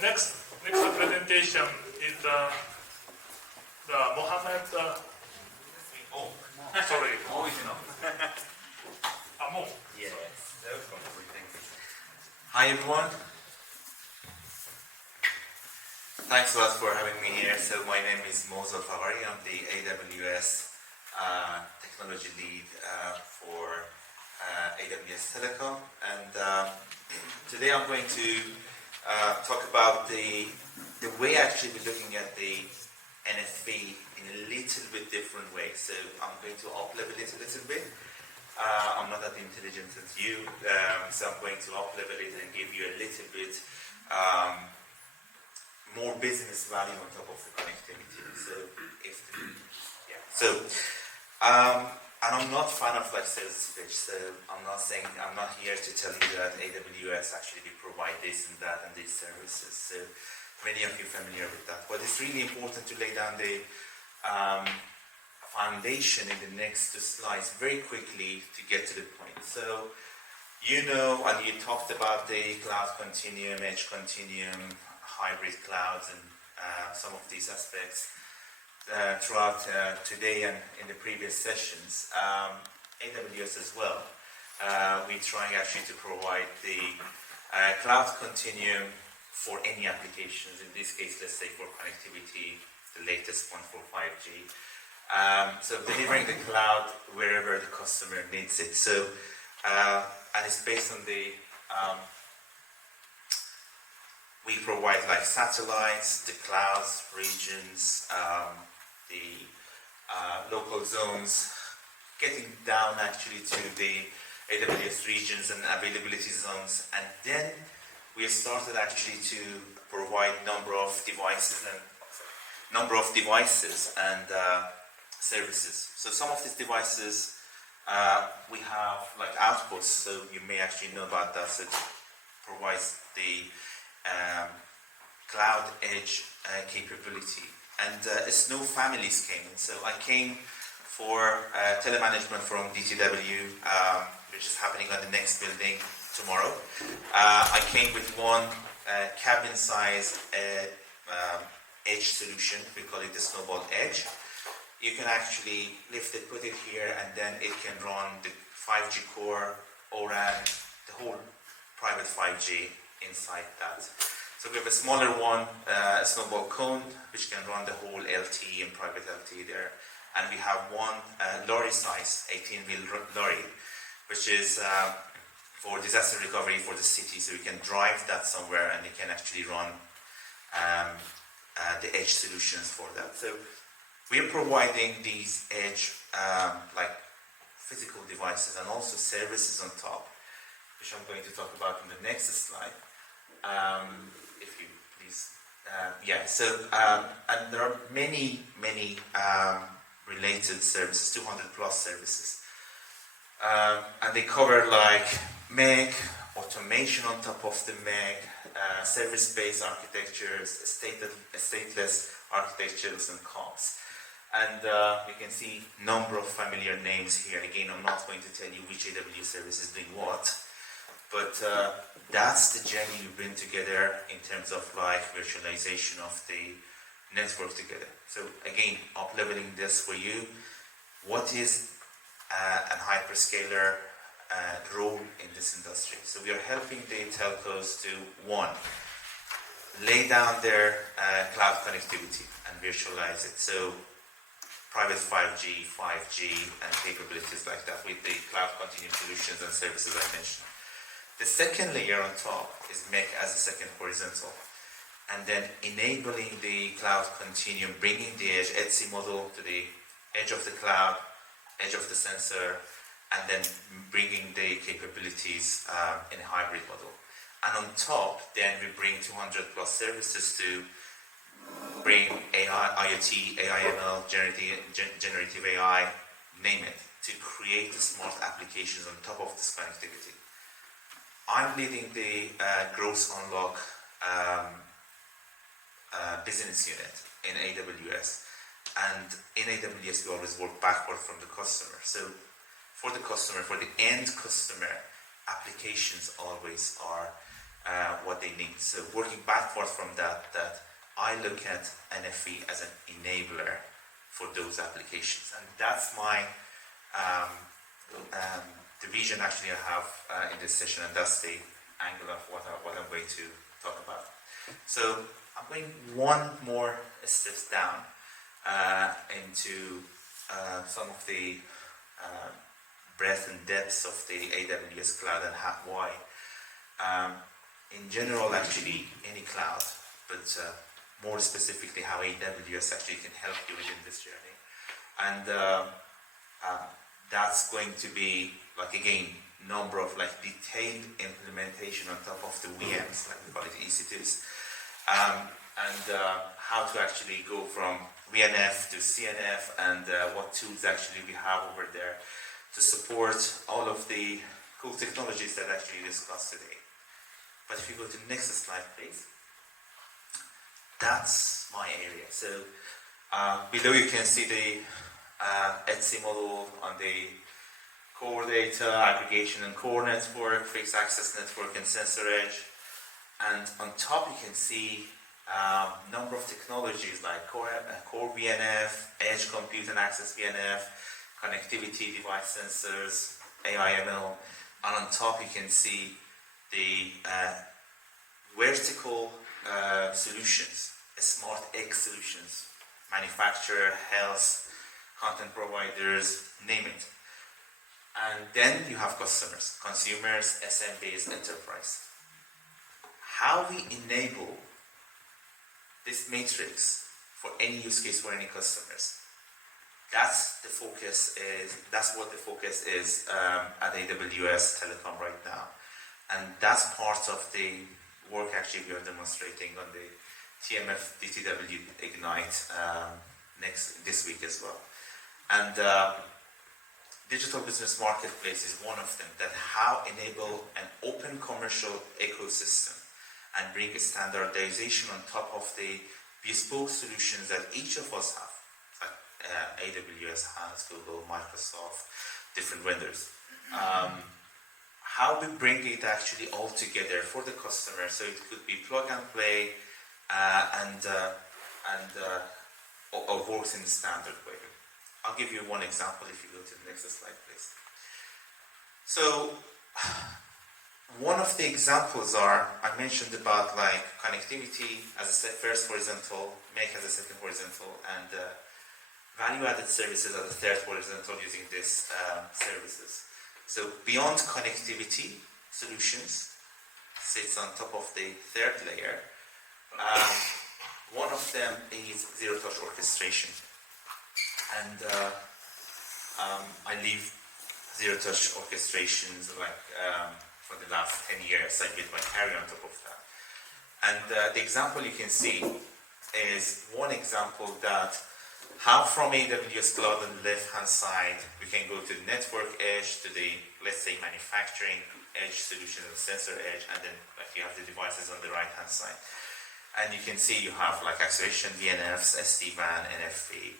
next presentation is the Mohammed. Sorry. Mo. Yes. Hi everyone. Thanks a lot for having me here. So my name is Mo Zalfagari. I'm the AWS technology lead for AWS Telco, and today I'm going to talk about the way actually we're looking at the NFV in a little bit different way. So I'm going to up-level it a little bit. I'm not that intelligent as you, so I'm going to up-level it and give you a little bit more business value on top of the connectivity. And I'm not a fan of like sales pitch, so I'm not here to tell you that AWS actually we provide this and that and these services. So many of you are familiar with that, but it's really important to lay down the foundation in the next two slides very quickly to get to the point. So you know, and you talked about the cloud continuum, edge continuum, hybrid clouds, and some of these aspects throughout today and in the previous sessions. AWS as well. We're trying actually to provide the cloud continuum for any applications. In this case, let's say for connectivity, the latest one for 5G. So delivering the cloud wherever the customer needs it. So, and it's based on the we provide like satellites, the clouds, regions, the local zones, getting down actually to the AWS regions and availability zones, and then we have started actually to provide number of devices and services. So some of these devices we have like outputs, so you may actually know about that. So it provides the cloud edge capability, and Snow families came in. So I came for telemanagement from DTW, which is happening on the next building tomorrow. I came with one cabin size edge solution. We call it the Snowball Edge. You can actually lift it, put it here, and then it can run the 5G core, O-RAN, the whole private 5G inside that. So we have a smaller one, a Snowball Cone, which can run the whole LTE and private LTE there. And we have one lorry size, 18-wheel lorry, which is for disaster recovery for the city. So you can drive that somewhere and you can actually run the edge solutions for that. So we are providing these edge like physical devices and also services on top, which I'm going to talk about in the next slide. If you please, and there are many related services, 200 plus services, and they cover like MEG, automation on top of the MEG, service-based architectures, stateless architectures, and comps. And you can see number of familiar names here. Again, I'm not going to tell you which AWS service is doing what, but that's the journey we bring together in terms of like virtualization of the network together. So again, up-leveling this for you. What is a hyperscaler role in this industry? So we are helping the telcos to, one, lay down their cloud connectivity and virtualize it. So private 5G, and capabilities like that with the cloud continuum solutions and services I mentioned. The second layer on top is MEC as a second horizontal, and then enabling the cloud continuum, bringing the edge ETSI model to the edge of the cloud, edge of the sensor, and then bringing the capabilities in a hybrid model. And on top, then we bring 200 plus services to bring AI, IoT, AI/ML, generative AI, name it, to create the smart applications on top of this connectivity. I'm leading the Growth Unlock business unit in AWS, and in AWS we always work backward from the customer. So for the customer, for the end customer, applications always are what they need. So working backwards from that, I look at NFV as an enabler for those applications, and that's my the vision actually I have in this session, and that's the angle of what I'm going to talk about. So I'm going one more steps down into some of the breadth and depth of the AWS cloud and why. In general, actually, any cloud, but more specifically how AWS actually can help you within this journey. And that's going to be, like, again, number of like detailed implementation on top of the VMs, like we call it EC2s, and how to actually go from VNF to CNF, and what tools actually we have over there to support all of the cool technologies that actually discussed today. But if you go to the next slide, please. That's my area. So below you can see the Etsy model on the core data, aggregation and core network, fixed access network and sensor edge. And on top you can see number of technologies like core VNF, edge compute and access VNF, connectivity, device sensors, AI ML. And on top you can see the vertical solutions, smart X solutions, manufacturer, health, content providers, name it. And then you have customers, consumers, SMBs, enterprise. How we enable this matrix for any use case for any customers. That's what the focus is at AWS Telecom right now. And that's part of the work actually we are demonstrating on the TMF DTW Ignite this week as well. And Digital Business Marketplace is one of them, that how enable an open commercial ecosystem and bring a standardization on top of the bespoke solutions that each of us have. Like AWS has, Google, Microsoft, different vendors. How we bring it actually all together for the customer, so it could be plug and play or works in the standard way. I'll give you one example if you go to the next slide, please. So one of the examples I mentioned about like connectivity as a first horizontal, make as a second horizontal, and value-added services as a third horizontal using these services. So beyond connectivity solutions sits on top of the third layer. One of them is zero-touch orchestration. And I leave zero-touch orchestrations like for the last 10 years. I built my career on top of that. And the example you can see is one example that how from AWS Cloud on the left-hand side, we can go to the network edge, to the, let's say, manufacturing edge solution and sensor edge, and then like, you have the devices on the right-hand side. And you can see you have like acceleration, VNFs, SD-WAN, NFV,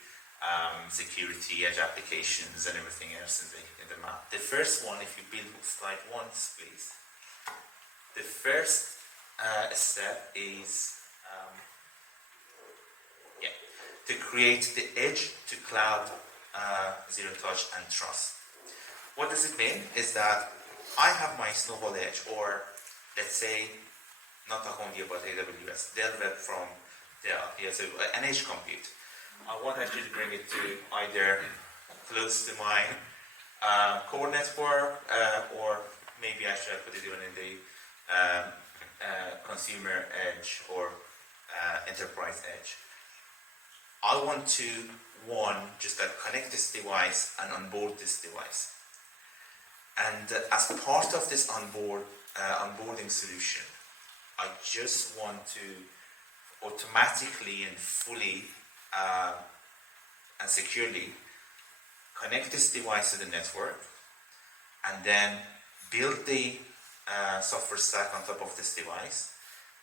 security, edge applications, and everything else in the map. The first one, if you build slide once, please. The first step is to create the edge to cloud zero touch and trust. What does it mean? Is that I have my Snowball Edge, or let's say, not talk only about AWS, Dell Web from Dell, so an edge compute. I want actually to bring it to either close to my core network, or maybe actually I put it even in the consumer edge or enterprise edge. I want to, just like connect this device and onboard this device. And as part of this onboarding solution, I just want to automatically and fully and securely connect this device to the network, and then build the software stack on top of this device.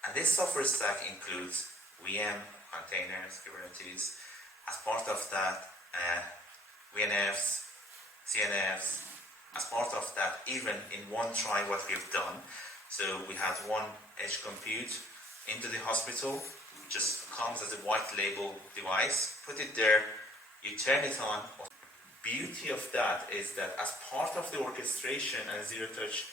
And this software stack includes VM, containers, Kubernetes. As part of that, VNFs, CNFs. As part of that, even in one try, what we've done, So we had one edge compute into the hospital, just comes as a white label device, put it there, you turn it on. Beauty of that is that as part of the orchestration and zero-touch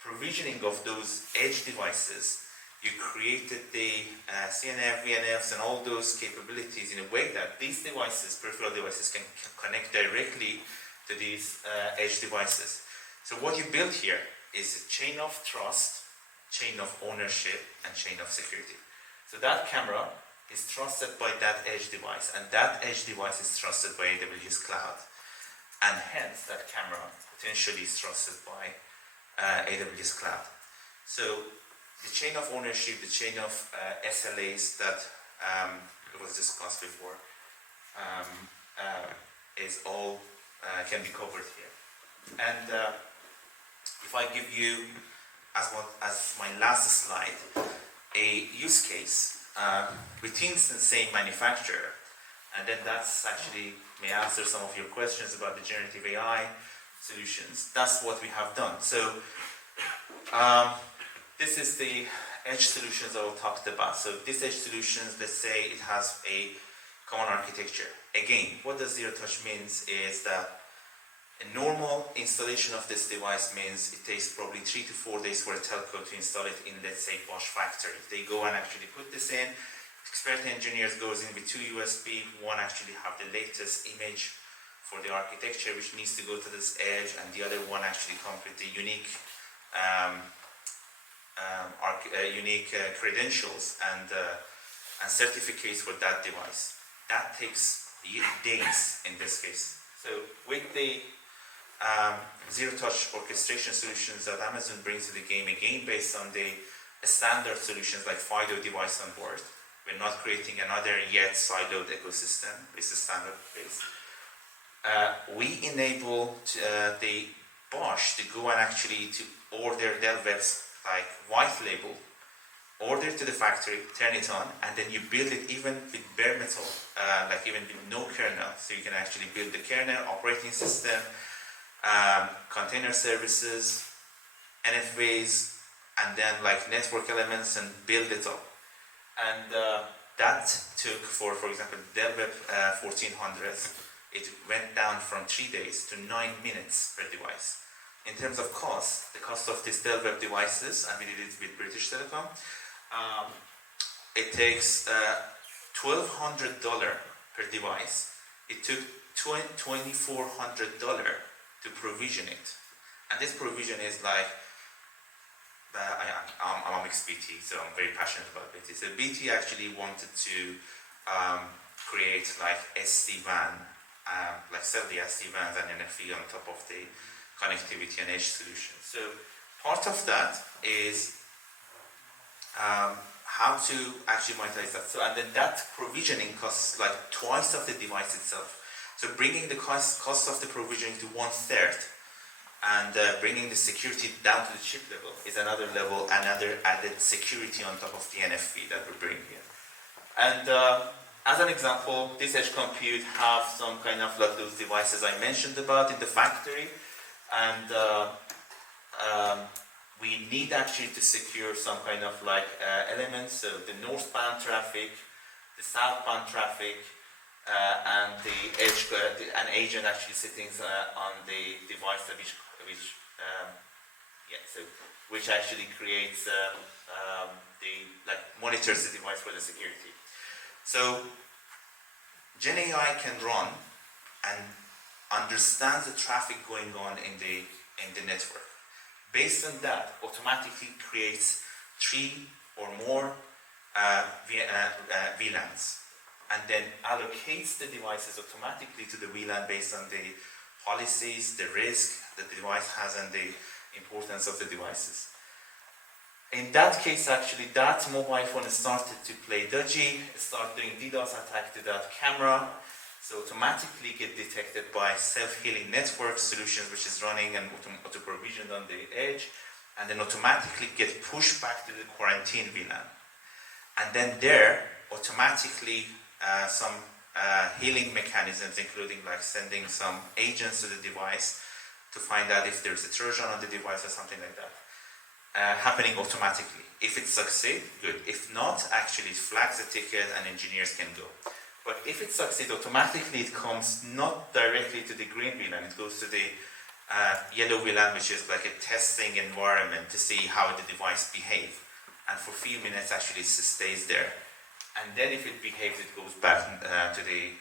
provisioning of those edge devices, you created the CNF, VNFs, and all those capabilities in a way that these devices, peripheral devices, can connect directly to these edge devices. So what you build here is a chain of trust, chain of ownership, and chain of security. So that camera is trusted by that edge device, and that edge device is trusted by AWS Cloud. And hence, that camera potentially is trusted by AWS Cloud. So the chain of ownership, the chain of SLAs that was discussed before is all can be covered here. And if I give you, as my last slide, a use case within the same manufacturer, and then that's actually may answer some of your questions about the generative AI solutions. That's what we have done. So this is the edge solutions I talked about. So this edge solutions, let's say it has a common architecture. Again, what does zero touch means is that a normal installation of this device means it takes probably 3 to 4 days for a telco to install it in, let's say, Bosch factory. They go and actually put this in. Expert engineers goes in with 2 USB. One actually have the latest image for the architecture, which needs to go to this edge, and the other one actually comes with the unique credentials and certificates for that device. That takes days in this case. So with the zero-touch orchestration solutions that Amazon brings to the game, again based on the standard solutions like FIDO device on board, we're not creating another yet siloed ecosystem. It's a standard base. We enable the Bosch to go and actually to order their webs like white label, order to the factory, turn it on, and then you build it even with bare metal, like even with no kernel. So you can actually build the kernel, operating system, container services, NFVs, and then like network elements, and build it up. And that took, for example, Dell Web 1400s, it went down from 3 days to 9 minutes per device. In terms of cost, the cost of these Dell Web devices, and we did it with British Telecom, it takes $1,200 per device. It took $2,400 to provision it. And this provision is like, I'm a mixed BT, so I'm very passionate about BT. So BT actually wanted to create like SD-WAN, like sell the SD-WANs and NFV on top of the connectivity and edge solution. So part of that is how to actually monetize that. So, and then that provisioning costs like twice of the device itself. So bringing the cost of the provisioning to 1/3 and bringing the security down to the chip level is another level, another added security on top of the NFV that we bring here. And as an example, this edge compute have some kind of like those devices I mentioned about in the factory, and we need actually to secure some kind of like elements, so the northbound traffic, the southbound traffic, and the edge, an agent actually sitting on the device which actually creates monitors the device for the security. So Gen AI can run and understands the traffic going on in the network. Based on that, automatically creates 3 or more VLANs, and then allocates the devices automatically to the VLAN based on the policies, the risk that the device has, and the importance of the devices. In that case, actually, that mobile phone started to play dodgy, started doing DDoS attack to that camera, so automatically get detected by self-healing network solutions, which is running and auto-provisioned on the edge, and then automatically get pushed back to the quarantine VLAN. And then there, automatically, some healing mechanisms, including like sending some agents to the device to find out if there's a Trojan on the device or something like that. happening automatically. If it succeeds, good. If not, actually it flags the ticket and engineers can go. But if it succeeds, automatically it comes not directly to the green VLAN, it goes to the yellow VLAN, which is like a testing environment to see how the device behaves. And for a few minutes, actually it stays there. And then if it behaves, it goes back to the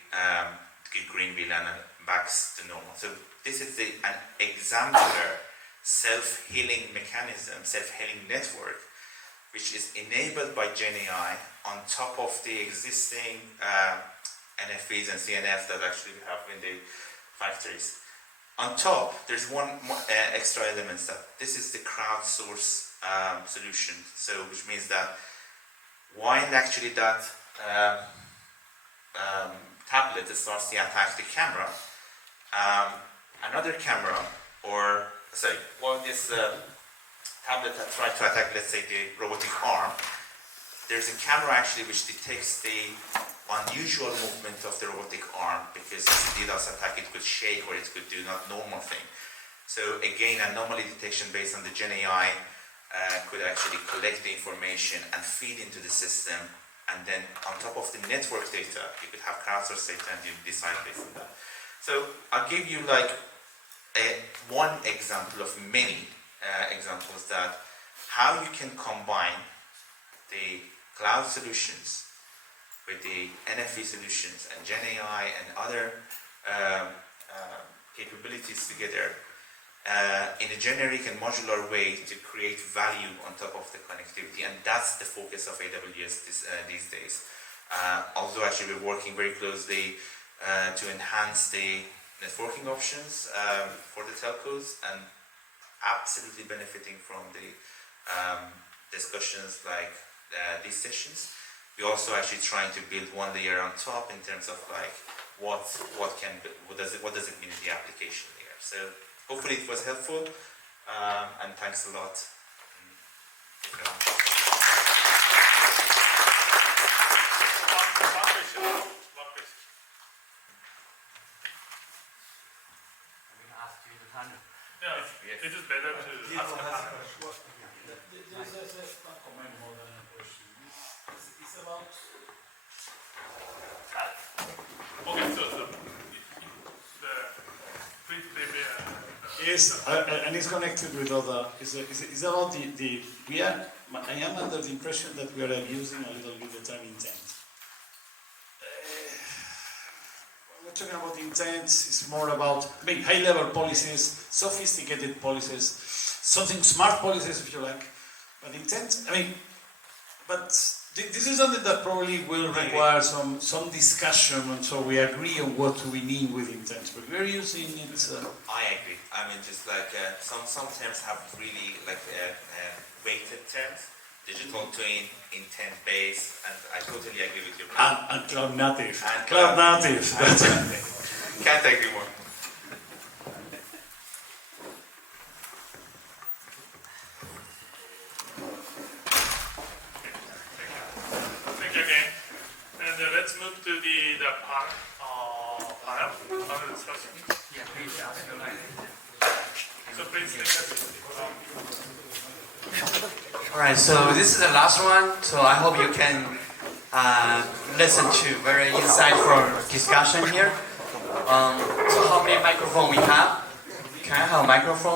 green VLAN and back to normal. So this is an exemplar self-healing mechanism, self-healing network, which is enabled by GenAI on top of the existing NFVs and CNFs that actually we have in the factories. On top, there's one more, extra element that this is the crowdsource solution. So, which means that while actually that tablet starts to attack the camera, another camera, or sorry, while this tablet that tries to attack, let's say, the robotic arm, there's a camera actually which detects the unusual movement of the robotic arm, because if the DDoS attack, it could shake or it could do not normal thing. So again, anomaly detection based on the GenAI could actually collect the information and feed into the system, and then on top of the network data, you could have crowdsourced data and you decide based on that. So I'll give you like one example of many examples that how you can combine the cloud solutions with the NFV solutions and GenAI and other capabilities together in a generic and modular way to create value on top of the connectivity, and that's the focus of AWS these days. Although actually we're working very closely to enhance the networking options for the telcos, and absolutely benefiting from the discussions like these sessions. We're also actually trying to build one layer on top in terms of like what does it mean in the application layer. So hopefully it was helpful, and thanks a lot. Yeah, it is better to ask a panel. This is a comment more than a question. It's about. Okay, so the Yes, and it's connected with other. It's about the we are. I am under the impression that we are abusing a little bit the term intent. When we're talking about intent, it's more about high-level policies, sophisticated policies, something smart policies, if you like. But intent, but this is something that probably will require some discussion, and so we agree on what we mean with intent. But we're using it. I agree. Just like some terms have really like weighted terms. Digital twin, intent-based, and I totally agree with you. And cloud native. And cloud native. Can't agree more. Thank you again. And let's move to the panel discussion. Yeah, please ask your line. So please take a seat. Alright, so this is the last one, so I hope you can listen to very insightful discussion here. So how many microphones we have? Can I have a microphone?